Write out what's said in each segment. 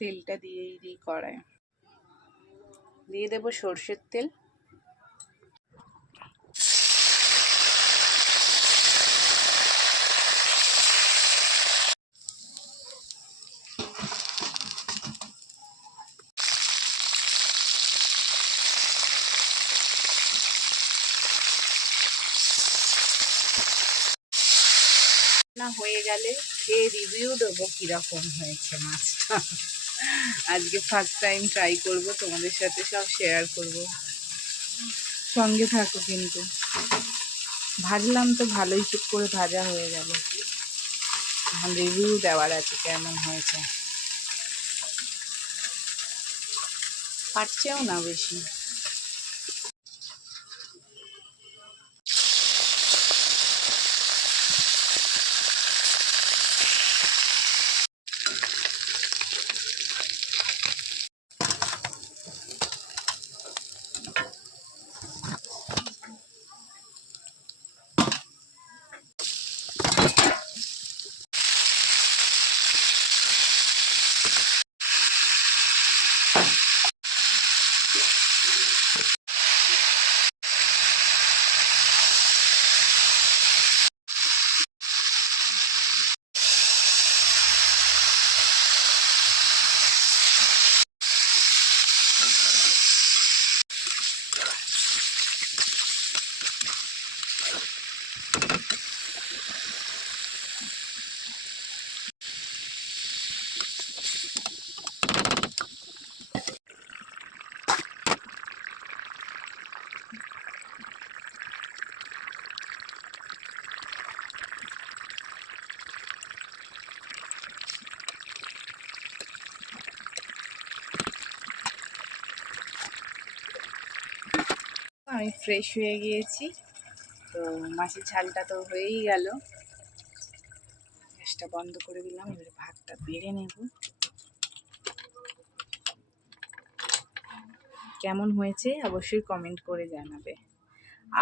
তেলটা দিয়েই দিই কড়ায়, দিয়ে দেবো সর্ষের তেল। না হয়ে গেলে খেয়ে রিভিউ দেবো কিরকম হয়েছে মাছটা। আজকে ফার্স্ট টাইম ট্রাই করব, তোমাদের সাথে সব শেয়ার করব, সঙ্গে থাকো কিন্তু। ভাজলাম তো ভালোই, চুপ করে ভাজা হয়ে গেল, এখন রিভিউ দেওয়ার আছে কেমন হয়েছে। পারছেও না বেশি। আমি ফ্রেশ হয়ে গিয়েছি, তো মাছের ঝালটা তো হয়েই গেল, গ্যাসটা বন্ধ করে দিলাম। এবারে ভাতটা বেড়ে নেব। কেমন হয়েছে অবশ্যই কমেন্ট করে জানাবে,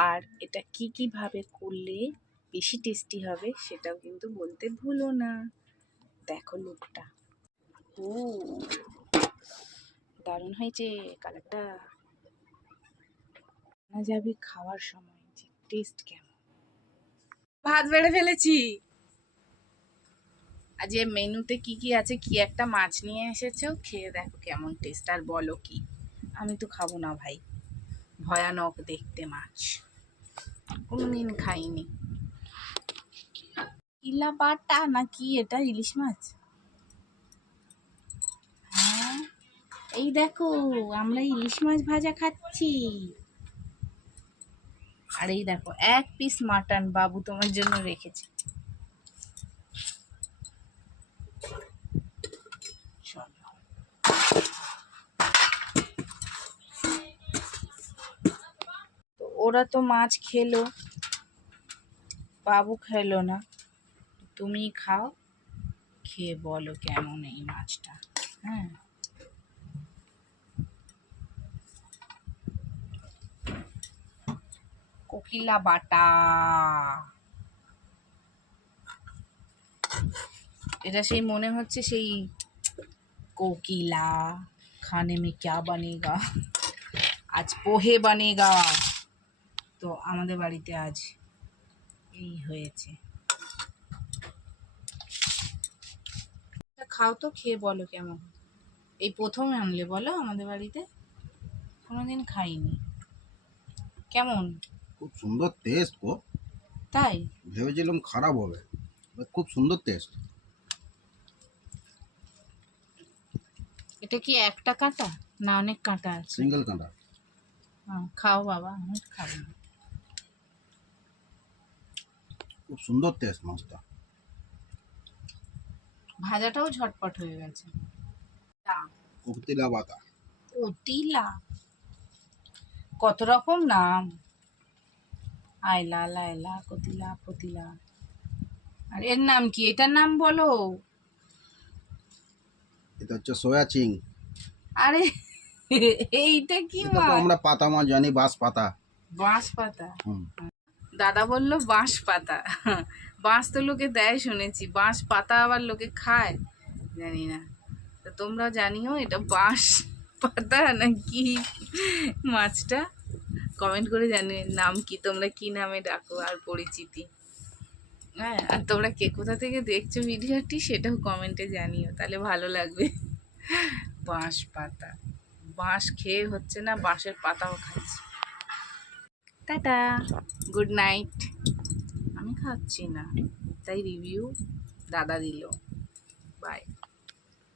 আর এটা কীভাবে করলে বেশি টেস্টি হবে সেটাও কিন্তু বলতে ভুলো না। দেখো লুকটা, ও দারুণ হয়েছে কালারটা। না যাবি খাওয়ার সময় যে টেস্ট কেমন। ভাত বেড়ে ফেলেছি। আজ এ মেনুতে কি কি আছে, কি একটা মাছ নিয়ে এসেছো, খেয়ে দেখো কেমন টেস্ট, আর বলো কি। আমি তো খাবো না ভাই, ভয়ানক দেখতে মাছ, কোনোদিন খাইনি। ইলা বাটা না কি এটা, ইলিশ মাছ? হ্যাঁ, এই দেখো আমরা ইলিশ মাছ ভাজা খাচ্ছি, আর এই দেখো এক পিস মাটন বাবু তোমার জন্য রেখেছি। তো ওরা তো মাছ খেলো, বাবু খেলো না, তুমি খাও, খেয়ে বলো কেমন এই মাছটা। হ্যাঁ, কোকিলা বাটা, এটা সেই মনে হচ্ছে সেই কোকিলা খানে মে ক্যা বানেগা, আজ পোহে বানেগা। তো আমাদের বাড়িতে আজ এই হয়েছে। খাও তো, খেয়ে বলো কেমন। এই প্রথম আনলে বলো আমাদের বাড়িতে, কোনোদিন খাইনি, কেমন? খুব সুন্দর টেস্ট গো। তাই ভেবেছিলাম খারাপ হবে, খুব সুন্দর টেস্ট। এটা কি একটা কাঁটা না অনেক কাঁটা আছে? সিঙ্গেল কাঁটা। খাও বাবা, আমি খাবো না। খুব সুন্দর টেস্ট মাছটা। ভাজাটাও ঝটপট হয়ে গেছে। কোকিলা বাটা, কতিলা, কত রকম নাম, আইলা লাইলা কতিলা কতিলা। আর এর নাম কি, এটার নাম বলো। এটা হচ্ছে সোয়া চিং। আরে এইটা কি এটা তো মাছ? আমরা পাতা মাছ জানি, বাঁশ পাতা। বাঁশ পাতা, দাদা বললো বাঁশ পাতা। বাঁশ তো লোকে দেয় শুনেছি, বাঁশ পাতা আবার লোকে খায় জানি না। তো তোমরা জানিও এটা বাঁশ পাতা নাকি মাছটা, কমেন্ট করে জানিয়ে নাম কি, তোমরা কি নামে ডাকো আর পরিচিতি। হ্যাঁ, আর তোমরা কে কোথা থেকে দেখছো ভিডিওটি সেটাও কমেন্টে জানিও, তাহলে ভালো লাগবে। বাঁশ পাতা, বাঁশ খেয়ে হচ্ছে না, বাঁশের পাতাও খাচ্ছি। Tata, good night. আমি খাচ্ছি না, তাই রিভিউ দাদা দিল। বাই।